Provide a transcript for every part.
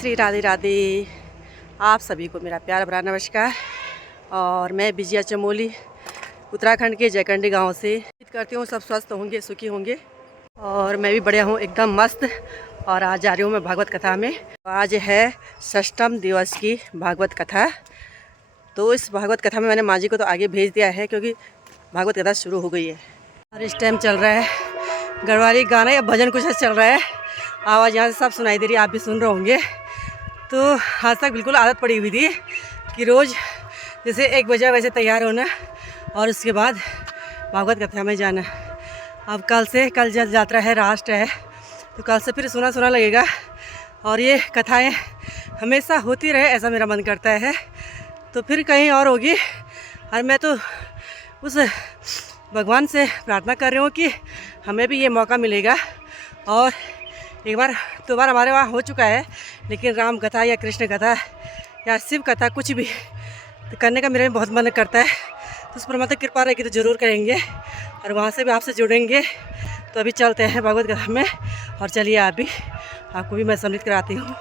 श्री राधे राधे। आप सभी को मेरा प्यार भरा नमस्कार। और मैं विजया चमोली उत्तराखंड के जयकंडी गांव से उम्मीद करती हूँ सब स्वस्थ होंगे, सुखी होंगे। और मैं भी बढ़िया हूँ, एकदम मस्त। और आज जा रही हूँ मैं भागवत कथा में। आज है षष्ठम दिवस की भागवत कथा। तो इस भागवत कथा में मैंने माँ जी को तो आगे भेज दिया है क्योंकि भागवत कथा शुरू हो गई है। और इस टाइम चल रहा है गढ़वाली गाना या भजन कुछ चल रहा है। आवाज़ यहाँ से सब सुनाई दे रही है, आप भी सुन रहे होंगे। तो आज तक बिल्कुल आदत पड़ी हुई थी कि रोज़ जैसे 1 बजे वैसे तैयार होना और उसके बाद भागवत कथा में जाना। अब कल जल यात्रा है, राष्ट्र है, तो कल से फिर सुना सुना लगेगा। और ये कथाएं हमेशा होती रहे ऐसा मेरा मन करता है। तो फिर कहीं और होगी। और मैं तो उस भगवान से प्रार्थना कर रही हूँ कि हमें भी ये मौका मिलेगा। और एक बार 2 बार हमारे वहाँ हो चुका है, लेकिन राम कथा या कृष्ण कथा या शिव कथा कुछ भी तो करने का मेरा भी बहुत मन करता है। तो उस पर मतलब कृपा रहेगी तो ज़रूर करेंगे और वहाँ से भी आपसे जुड़ेंगे। तो अभी चलते हैं भागवत कथा में। और चलिए आपको भी मैं सम्मिलित कराती हूँ।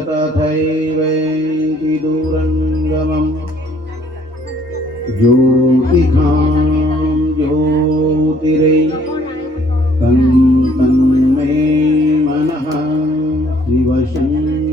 तथैवैति दूरङ्गमम् ज्योतिखां ज्योतिरै तन्मे मनः शिवशङ्कल्पमस्तु।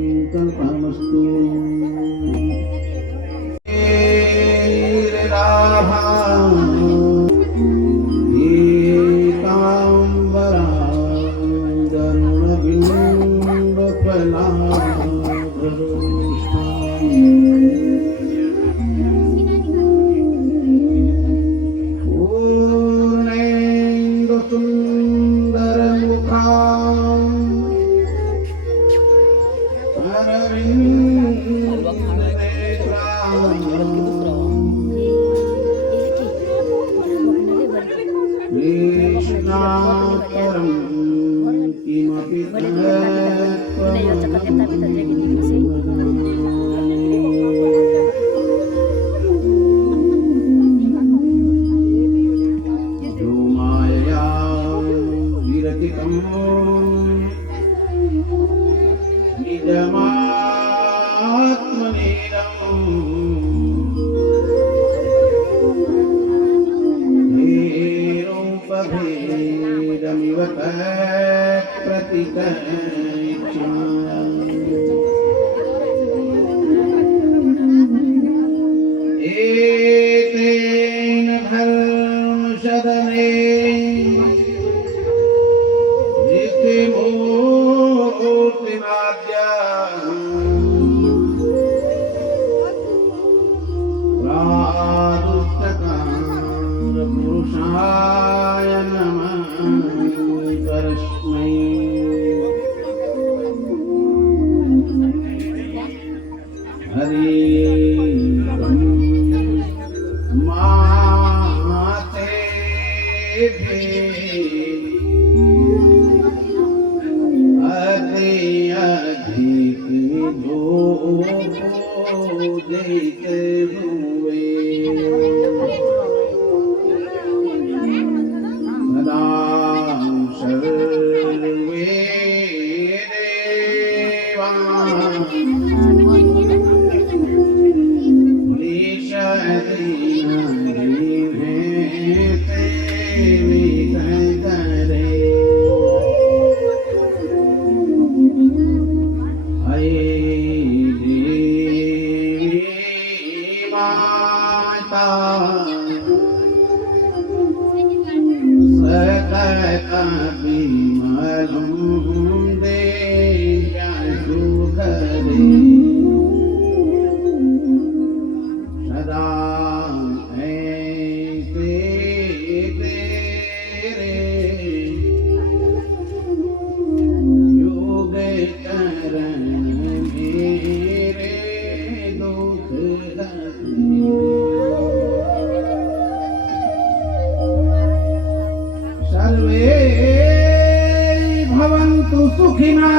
सुखिनः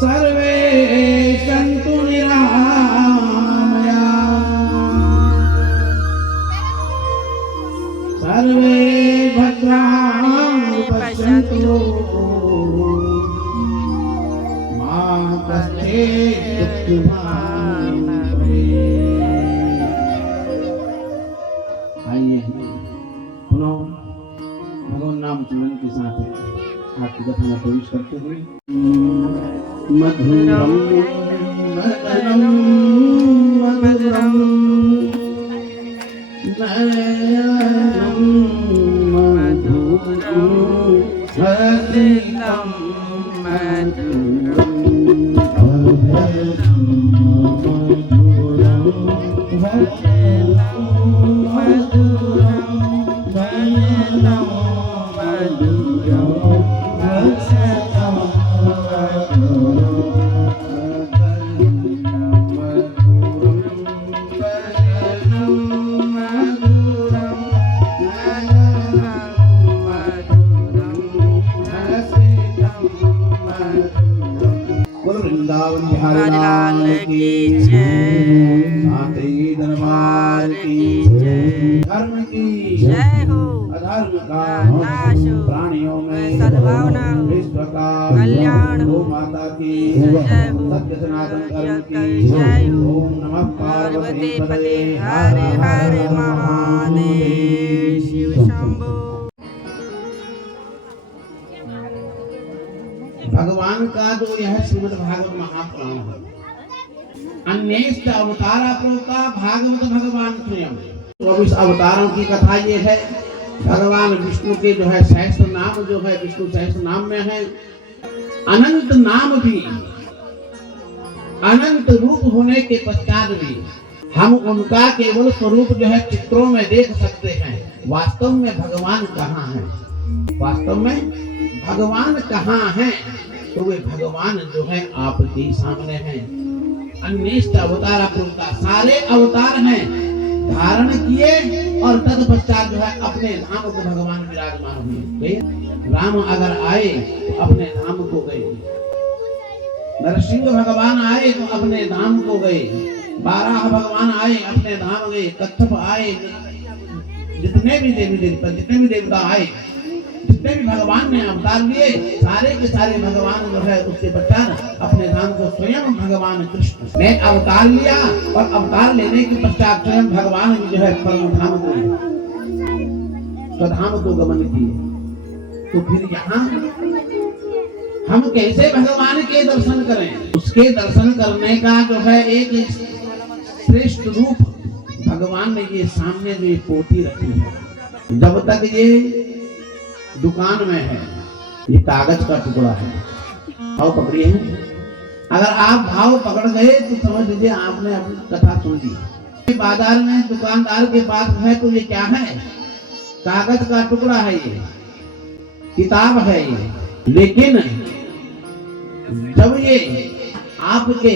सर्वे सन्तु निरामयाः सर्वे भद्राणि पश्यन्तु मा कश्चित् दुःखभाग् भवेत्। आइए सुनो भगवान नाम चरण के साथ आपकी कथा में प्रवेश करते हुए मधुरम मदनम मधुरम नयनम मधुरम हरितम मधुरम अभयम मधुरम मधुरम नयनम मधुरम हरितम वृंदावन बिहारी लाल की जय, शांति दरबार की जय, धर्म की जय हो, अधर्म का नाश हो, प्राणियों में सद्भावना हो, विश्व का कल्याण हो, माता की जय हो, सत्य सनातन धर्म की जय हो। ओम नमः पार्वती पते हरे हरे महादेव शिव शंभो। भगवान का जो यह श्रीमद् भागवत महापुराण है, अन्येष्ट अवतारा प्रोक्ता भागवत भगवान स्वयं। 24 अवतारों की कथा ये है। भगवान विष्णु के जो है सहस्त्र नाम जो है विष्णु सहस्त्र नाम में है। अनंत नाम भी, अनंत रूप होने के पश्चात भी हम उनका केवल स्वरूप जो है चित्रों में देख सकते हैं। वास्तव में भगवान कहाँ है? वास्तव में भगवान कहाँ है? तो वे भगवान जो है आपके सामने हैं। अन्येष्ट अवतार प्रोक्ता, सारे अवतार हैं धारण किए और तत्पश्चात जो है अपने धाम को भगवान विराजमान हुए। राम अगर आए तो अपने धाम को गए, नरसिंह भगवान आए तो अपने धाम को गए, बारह भगवान आए अपने धाम गए, कच्छप आए, जितने भी देवी देवता जितने भी देवता आए, जितने भी भगवान ने अवतार लिए, सारे के सारे भगवान जो है उसके पश्चात अपने धाम को स्वयं भगवान कृष्ण ने अवतार लिया और अवतार लेने के पश्चात स्वयं भगवान जो है परम धाम को स्वधाम को गमन किए। तो फिर यहाँ हम कैसे भगवान के दर्शन करें? उसके दर्शन करने का जो है एक श्रेष्ठ रूप भगवान ने ये सामने जो ये पोथी रखी है। जब तक ये दुकान में है, ये कागज का टुकड़ा है, भाव पकड़िए हैं। अगर आप भाव पकड़ गए तो समझ लीजिए आपने अपनी कथा सुन ली। बाजार में दुकानदार के पास है तो ये क्या है? कागज का टुकड़ा है, ये किताब है ये। लेकिन जब ये आपके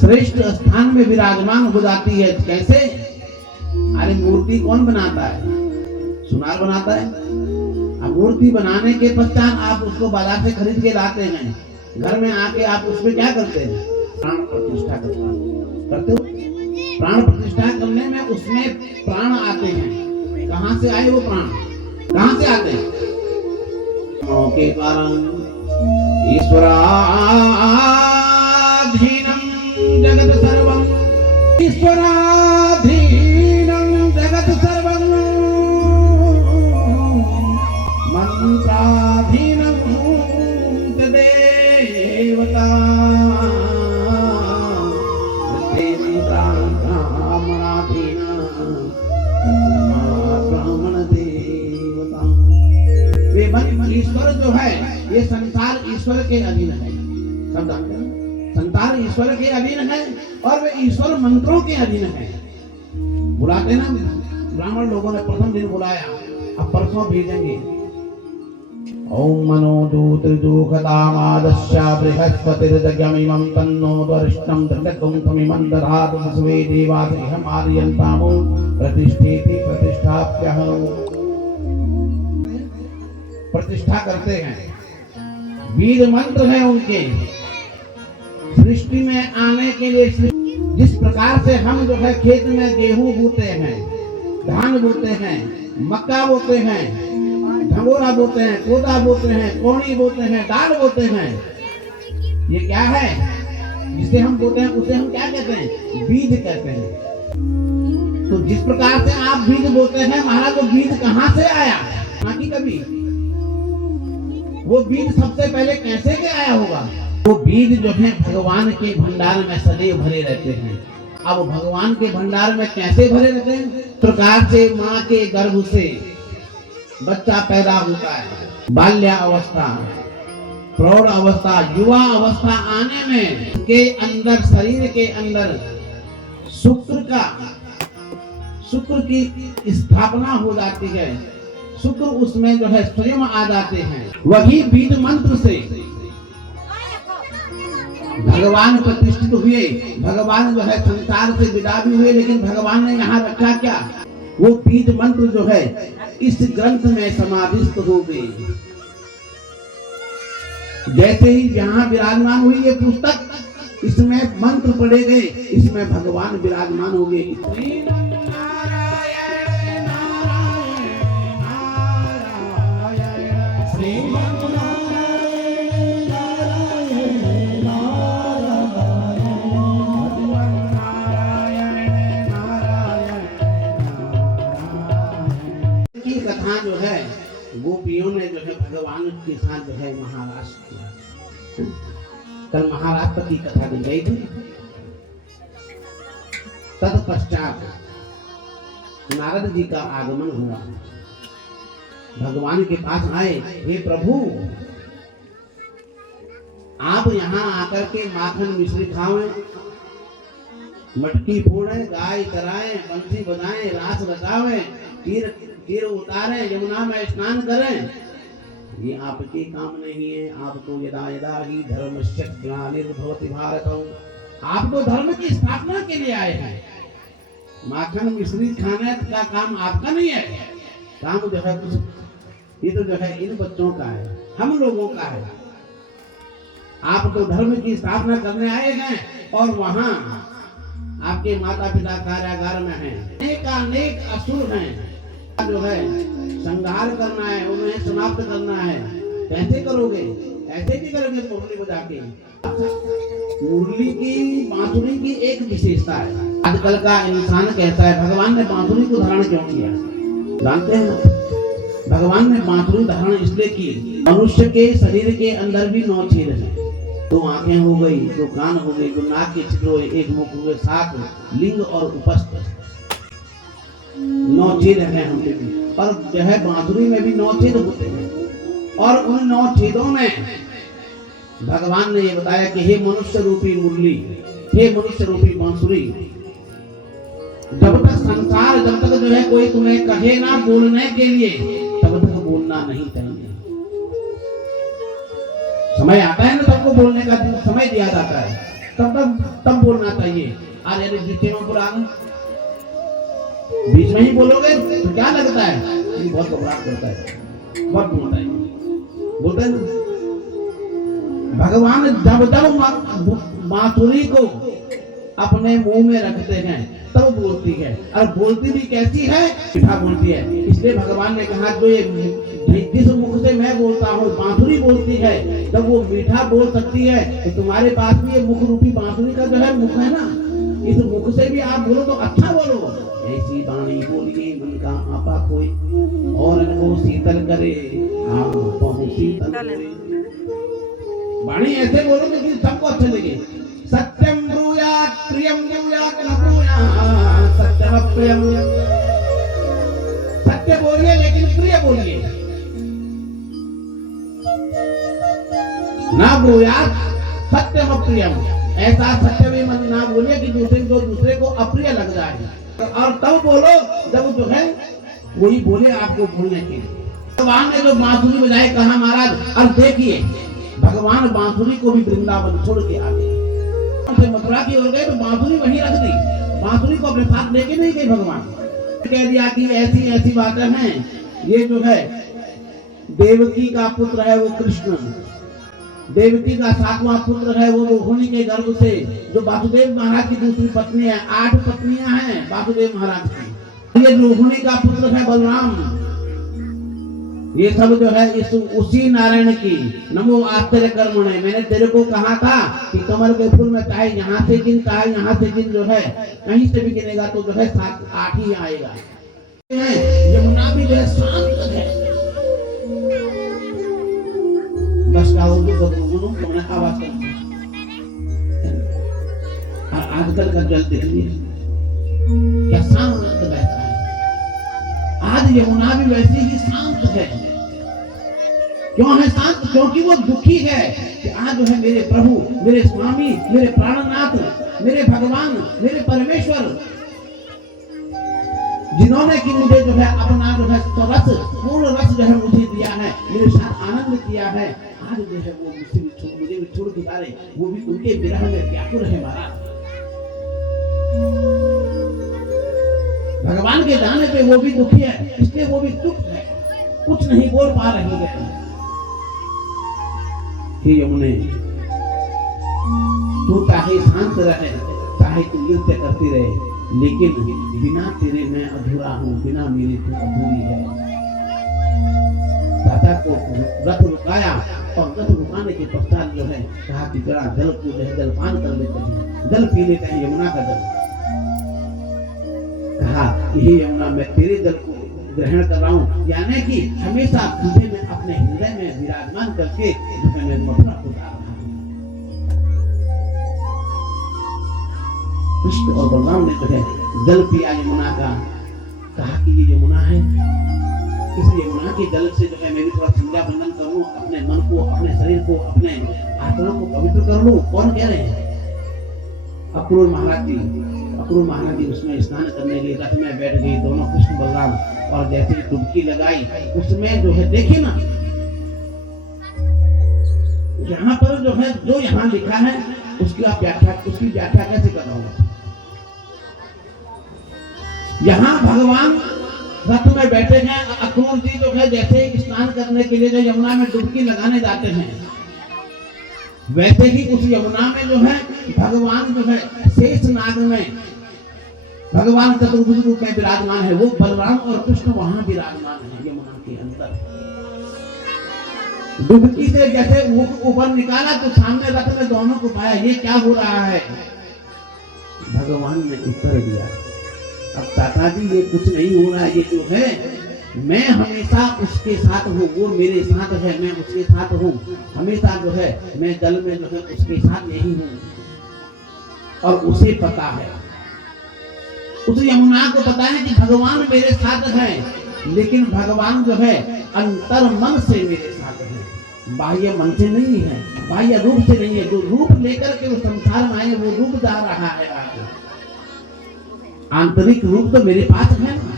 श्रेष्ठ स्थान में विराजमान हो जाती है, कैसे? अरे मूर्ति कौन बनाता है? सुनार बनाता है। मूर्ति बनाने के पश्चात आप उसको बाजार से खरीद के लाते हैं, घर में आके आप उसमें क्या करते हैं? प्राण प्रतिष्ठा करते हो। प्राण प्रतिष्ठा करने में उसमें प्राण आते हैं। कहाँ से आए वो प्राण? कहाँ से आते हैं? के कारण ईश्वराधीनं जगत सर्वं, ईश्वराधीनं जगत सर्वं, मंत्राधीनं देवता, देवी ब्राह्मणाधीनं ब्राह्मण देवता। वे ईश्वर जो है, ये संसार ईश्वर के अधीन है। संसार ईश्वर के अधीन है और वे ईश्वर मंत्रों के अधीन है। बुलाते ना ब्राह्मण लोगों ने प्रथम दिन बुलाया, अब परसों भेजेंगे। ओम मनो ज्योतिर्जोखदामादस्या बृहस्पतिर्जगमिमं तन्नो वरिष्ठं दृढं तमिमं दधातु विश्वे देवादिहं आर्यन्तामो प्रतिष्ठेति प्रतिष्ठाप्यः। प्रतिष्ठा करते हैं। बीज मंत्र है उनके सृष्टि में आने के लिए। जिस प्रकार से हम जो है खेत में गेहूं बोते हैं, धान बोते हैं, मक्का बोते हैं, ढंगोरा बोते हैं, कोदा बोते हैं, कोणी बोते हैं, दाल बोते हैं, ये क्या है जिसे हम बोते हैं उसे हम क्या कहते हैं? बीज कहते हैं। तो जिस प्रकार से आप बीज बोते हैं महाराज, वो बीज कहां से आया? बाकी कभी वो बीज सबसे पहले कैसे के आया होगा? वो बीज जो है भगवान के भंडार में सदैव भरे रहते हैं। अब भगवान के भंडार में कैसे भरे रहते हैं? प्रकार से माँ के गर्भ से बच्चा पैदा होता है, बाल्यावस्था, प्रौढ़ अवस्था, युवा अवस्था आने में के अंदर, शरीर के अंदर शुक्र की स्थापना हो जाती है। शुक्र उसमें जो है स्वयं आ जाते हैं। वही बीज मंत्र से भगवान प्रतिष्ठित हुए। भगवान जो है संसार से विदा भी हुए, लेकिन भगवान ने यहाँ रखा क्या? वो बीज मंत्र जो है इस ग्रंथ में समाविष्ट हो गए। जैसे ही यहाँ विराजमान हुई ये पुस्तक, इसमें मंत्र पढ़े गए, इसमें भगवान विराजमान हो गए। कथा जो है गोपियों ने जो है भगवान के साथ जो है महाराष्ट्र किया। कल महाराष्ट्र की कथा दी गई थी। तत्पश्चात नारद जी का आगमन हुआ। भगवान के पास आए, हे प्रभु, आप यहाँ आकर के माखन मिश्री खाएं, मटकी फोड़े, गाय चराएं, बंसी बजाएं, रास रचावें, तीर उतारें, यमुना में स्नान करें, ये आपके काम नहीं है। आप तो यदा यदा ही धर्मस्य ग्लानिर्भवति भारत, आप तो धर्म की स्थापना के लिए आए हैं। माखन मिश्री खाने का काम आपका नहीं है। काम जो है ये तो जो है इन बच्चों का है, हम लोगों का है। आप तो धर्म की स्थापना करने आए हैं और वहां आपके माता पिता कारागार में हैं। अनेक असुर हैं, जो है संहार करना है, उन्हें समाप्त करना है। कैसे करोगे? ऐसे भी करोगे मुरली बजा के। मुरली की, बांसुरी की एक विशेषता है। आजकल का इंसान कहता है भगवान ने बांसुरी को धारण क्यों किया? जानते हैं भगवान ने बांसुरी धारण इसलिए की, मनुष्य के शरीर के अंदर भी 9 छेद हैं। 2 आंखें हो गई, 2 कान हो गए, 2 नाक के छिद्र हुए, 1 मुख हुए, 7 लिंग और उपस्थ, 9 छेद हैं हम में। और जो है बांसुरी में भी 9 छेद होते हैं। और उन 9 छेदों में भगवान ने ये बताया कि हे मनुष्य रूपी मुरली, हे मनुष्य रूपी बांसुरी, जब तक संसार, जब तक जो है कोई तुम्हें कहे ना बोलने के लिए, तब तक बोलना नहीं चाहिए। समय आता है ना सबको बोलने का, समय दिया जाता है, तब बोलना चाहिए। आज यदि बीच में ही बोलोगे तो क्या लगता है? ये बहुत घबराहट करता है, बहुत बोलता है, बोलते हैं ना। भगवान जब बांसुरी को अपने मुंह में रखते हैं तब बोलती है, और बोलती भी कैसी है? मीठा बोलती है। इसलिए भगवान ने कहा जो ये जिस मुख से मैं बोलता हूँ बांसुरी बोलती है, जब वो मीठा बोल सकती है तो तुम्हारे पास भी ये मुख रूपी बांसुरी का जो है मुख है ना, इस मुख से भी आप बोलो तो अच्छा बोलो। ऐसी वाणी बोलिए मन का आपा कोई, और इनको शीतल करे आप बहुत शीतल करे। वाणी ऐसे बोलो कि सबको अच्छे लगे। सत्यम ब्रूयात् प्रियम ब्रूयात् न ब्रूयात् सत्यम प्रियम। सत्य बोलिए लेकिन प्रिय बोलिए, ना ब्रूयात् सत्यम प्रियम। ऐसा सत्य भी मन ना बोलिए कि दूसरे को अप्रिय लग जाए। और तब बोलो जब जो है वही बोले आपको बोलने के लिए। भगवान ने जो बांसुरी बजाए कहा महाराज, और देखिए भगवान बांसुरी को भी वृंदावन छोड़ के आ गए। मथुरा की ओर गए तो बांसुरी वहीं रख दी, बांसुरी को अपने साथ लेके नहीं गए। भगवान कह दिया कि ऐसी बातें हैं, ये जो है देवकी का पुत्र है वो कृष्ण, देवकी का 7वां पुत्र है वो रोहिणी के गर्भ से, जो वासुदेव महाराज की दूसरी पत्नी है। 8 पत्नियां हैं वासुदेव महाराज की। ये रोहिणी का पुत्र है बलराम। ये सब जो है इस उसी नारायण की। नमो आश्चर्य कर्म है। मैंने तेरे को कहा था कि कमल के फूल में चाहे यहाँ से गिन चाहे यहाँ से गिन, जो है कहीं से भी गिनेगा तो जो है 7-8 ही आएगा। यमुना भी जो है शांत है। बस का हो तो तुमने आवाज कर। और आजकल का जल देखिए क्या शांत रहता है। आज यमुना भी वैसे ही शांत है। क्यों है शांत? क्योंकि वो दुखी है कि आज जो है मेरे प्रभु, मेरे स्वामी, मेरे प्राणनाथ, मेरे भगवान, मेरे परमेश्वर, जिन्होंने कि मुझे जो है अपना जो है रस, पूर्ण रस जो है मुझे दिया है, मेरे साथ आनंद किया है, आज जो है वो मुझे भी छोड़ के जा रहे, वो भी उनके विरह में व्याकुल है महाराज। भगवान के जाने पे वो भी दुखी है, इसलिए वो भी दुख है, कुछ नहीं बोल पा रही है। यमुने तू चाहे शांत रहे, चाहे तू नृत्य करती रहे, लेकिन बिना तेरे मैं अधूरा हूँ, बिना मेरे तू अधूरी है। दादा को रथ रुकाया और रथ रुकाने के पश्चात जो है कहा कि जरा जल को जो है जलपान कर लेते हैं, जल पी लेते हैं, यमुना का जल। कहा कि हे यमुना मैं तेरे जल को ग्रहण कर रहा हूँ, यानी कि हमेशा तुझे मैं अपने हृदय में विराजमान करके मैं मथुरा को जा रहा हूँ। कृष्ण और बलराम ने जो है जल पिया यमुना का। कहा कि ये यमुना है, इस यमुना के जल से जो है मैं भी थोड़ा संध्या बंदन कर लूं, अपने मन को, अपने शरीर को, अपने आत्मा को पवित्र कर लूं। कौन कह रहे हैं? अक्रूर महाराज जी। अक्रूर महाराज जी उसमें स्नान करने के रथ में बैठ गए दोनों कृष्ण बलराम, और जैसे डुबकी लगाई उसमें जो है देखिए ना, यहाँ पर जो है जो यहाँ लिखा है उसकी व्याख्या कैसे कर रहा हूँ। यहाँ भगवान रथ में बैठे हैं, अक्रूर जी जो है जैसे स्नान करने के लिए जो यमुना में डुबकी लगाने जाते हैं, वैसे ही उस यमुना में जो है भगवान जो है शेष नाग में भगवान चतुर्भुज रूप में विराजमान है। वो बलराम और कृष्ण वहां विराजमान है यमुना के अंदर। डुबकी से जैसे ऊपर निकाला तो सामने रथ में दोनों को पाया, ये क्या हो रहा है? भगवान ने उत्तर दिया, अब ताता जी ये कुछ नहीं हो रहा है, ये जो है मैं हमेशा उसके साथ हूँ, वो मेरे साथ है, मैं उसके साथ हूँ, हमेशा जो है मैं जल में जो है उसके साथ यही हूँ, और उसे पता है, उस यमुना को पता है कि भगवान मेरे साथ हैं, लेकिन भगवान जो है अंतर मन से मेरे साथ है, बाह्य मन से नहीं है, बाह्य रूप से नहीं है। जो रूप लेकर के वो संसार में आए वो रूप जा रहा है आगे, आंतरिक रूप तो मेरे पास है ना,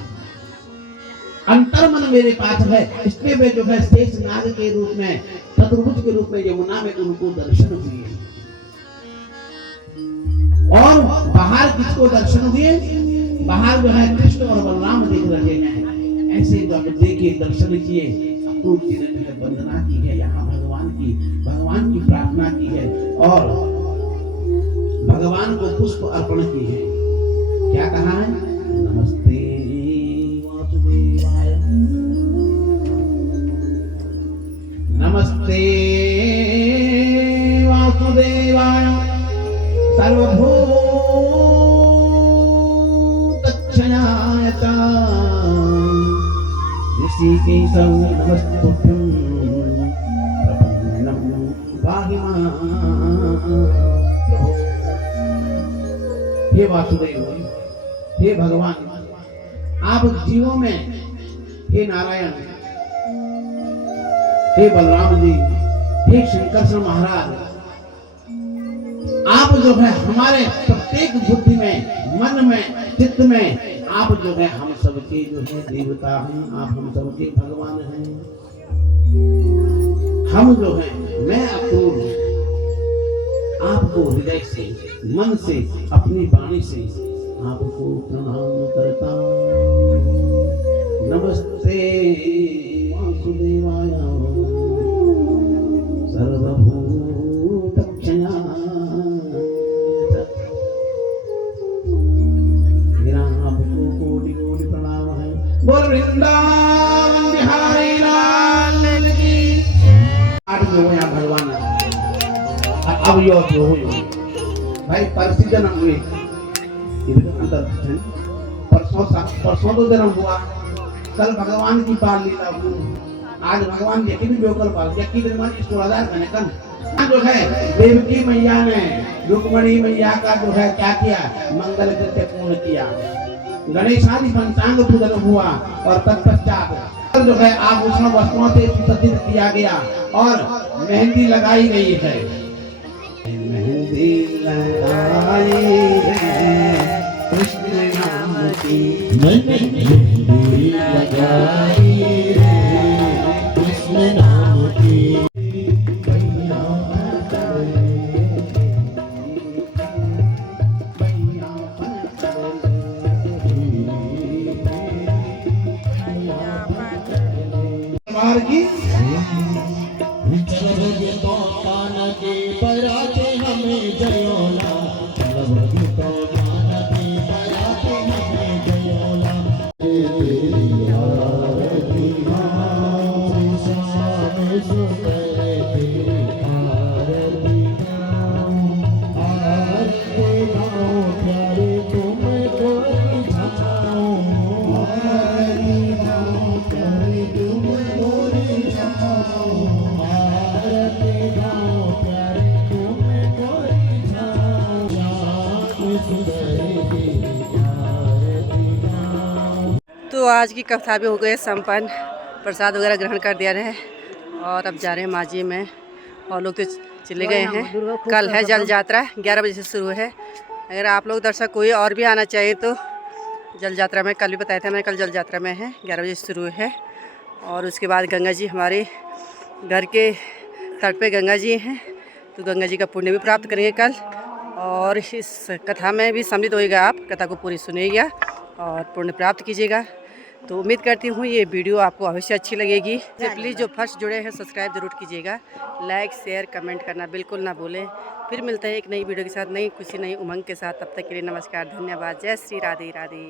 अंतर मन मेरे पास है। इसलिए वे जो है शेष नाग के रूप में, चतुर्भुज के रूप में यमुना में उनको दर्शन हुए। और बाहर किसको दर्शन हुए? बाहर जो है कृष्ण और बलराम देख रहे हैं। ऐसे जब देखे दर्शन किए, अक्रूर जी ने जो है वंदना की है, यहाँ भगवान की प्रार्थना की है और भगवान को पुष्प अर्पण की है। क्या कहा है? नमस्ते वासुदेवाय, नमस्ते वासुदेवाय, सर्वभूत ऋषिकेशं नमस्तुभ्यं प्रपन्नं पाहि मां। हे वासुदेव, हे भगवान, आप जीवों में, हे नारायण, हे बलराम जी, हे शंकर महाराज, आप जो है हमारे प्रत्येक बुद्धि में, मन में, चित्त में आप जो है हम सबके जो है देवता हैं, आप हम सबके भगवान हैं। हम जो है, मैं अक्रूर आपको हृदय से, मन से, अपनी वाणी से आपको प्रणाम करता हूं। नमस्ते वासुदेवाय सर्वभूतक्षयाय मेरा आपको कोटि कोटि प्रणाम है। बोल वृंदावन बिहारी लाल की। आठ जो हो यहाँ भगवान अब यो जो हो भाई परसी जन्म हुए अंदर परसों तो जन्म हुआ, कल भगवान की बाल लीला हुई, आज भगवान यकीन जोकर बाल यकीन निर्माण इसको आधार करने कल जो है देवकी मैया ने रुक्मणी मैया का जो है क्या किया, मंगल कृत्य पूर्ण किया। गणेश आदि पंचांग पूजन हुआ और तत्पश्चात जो है आभूषण वस्त्रों से सुसज्जित किया गया और मेहंदी लगाई गई है। मेहंदी लगाई है कृष्ण नाम की, मेहंदी लगाई है कृष्ण नाम की। मार्गी तो आज की कथा भी हो गई संपन्न, प्रसाद वगैरह ग्रहण कर दिया रहे और अब जा रहे हैं माजी में और लोग तो चले गए हैं। कल है जल यात्रा 11 बजे से शुरू है। अगर आप लोग दर्शक कोई और भी आना चाहिए तो जल यात्रा में कल भी बताया था मैं, कल जल यात्रा में है 11 बजे शुरू है। और उसके बाद गंगा जी हमारे घर के तट पे गंगा जी हैं, तो गंगा जी का पुण्य भी प्राप्त करेंगे कल। और इस कथा में भी सम्मिलित होइएगा, आप कथा को पूरी सुनिएगा और पुण्य प्राप्त कीजिएगा। तो उम्मीद करती हूँ ये वीडियो आपको अवश्य अच्छी लगेगी। तो प्लीज़ जो फर्स्ट जुड़े हैं सब्सक्राइब जरूर कीजिएगा, लाइक शेयर कमेंट करना बिल्कुल ना भूलें। फिर मिलते हैं एक नई वीडियो के साथ, नई खुशी नई उमंग के साथ। तब तक के लिए नमस्कार, धन्यवाद, जय श्री राधे राधे।